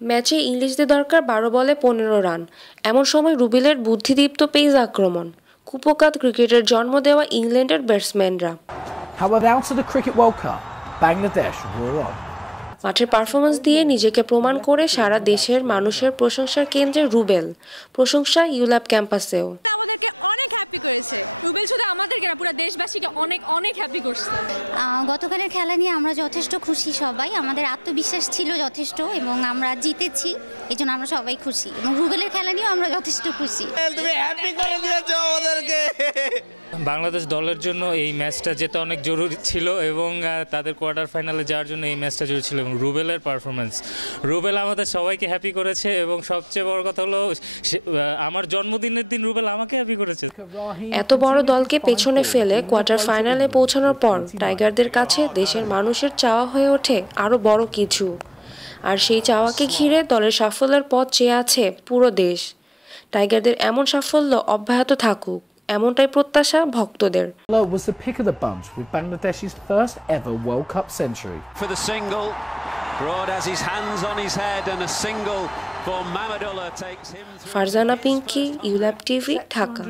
ম্যাচে ইংলিশদের দরকার ১২ বলে ১৫ রান। এমন সময় রুবেলের বুদ্ধিদীপ্ত পেস আক্রমণ, কুপোকাত ক্রিকেটের জন্ম দেওয়া ইংল্যান্ডের ব্যাটসম্যানরা। However, out of the Cricket World Cup, Bangladesh were on. মাঠের পারফরমেন্স দিয়ে নিজেকে প্রমাণ করে সারা দেশের মানুষের প্রশংসার কেন্দ্রে রুবেল, প্রশংসা ইউল্যাব ক্যাম্পাসেও। আমাদেরকে অনেক হ্যাপি করেছে রুবেল, শুধু আমাদেরকে না পুরো দেশবাসীকে অনেক অনেক হ্যাপি করছে। গতকালের খেলা নিয়ে আমরা যথেষ্ট খুশি সবাই, আমাদের আত্মবিশ্বাস ছিল যথেষ্ট এবং আমরা জিতেছি, এই জন্য আমরা সবাই খুশি এবং রুবেলের খেলা নিয়েও আমরা যথেষ্ট খুশি। তুমি হ্যাপি করে দিয়েছো আমাদেরকে। বাংলাদেশ দলের জন্য এই ম্যাচটা জেতা অনেক জরুরি ছিল এবং তাদের কোয়ার্টার ফাইনালে যাওয়ার জন্য এই ম্যাচটা জরুরি ছিল এবং রুবেলের পারফরমেন্স, রুবেল আমাদের সবাইকে হ্যাপি করেছে এবং সবচেয়ে বড় কথা হলো আমার জন্মদিনের দিন রুবেল আমাকে হ্যাপি করেছে। এত বড় দলকে পেছনে ফেলে কোয়ার্টার ফাইনালে পৌঁছানোর পর টাইগারদের কাছে দেশের মানুষের চাওয়া হয়ে ওঠে আরও বড় কিছু, আর সেই চাওয়াকে ঘিরে দলের সাফল্যের পথ চেয়ে আছে পুরো দেশ। টাইগারদের এমন সাফল্য অব্যাহত থাকুক, এমনটাই প্রত্যাশা ভক্তদের। Was the pick of the bunch with Bangladesh's first ever World Cup century. For the single, Broad has his hands on his head and a single for Mamadullah takes him. Farzana Pinky, ULAB TV, Dhaka.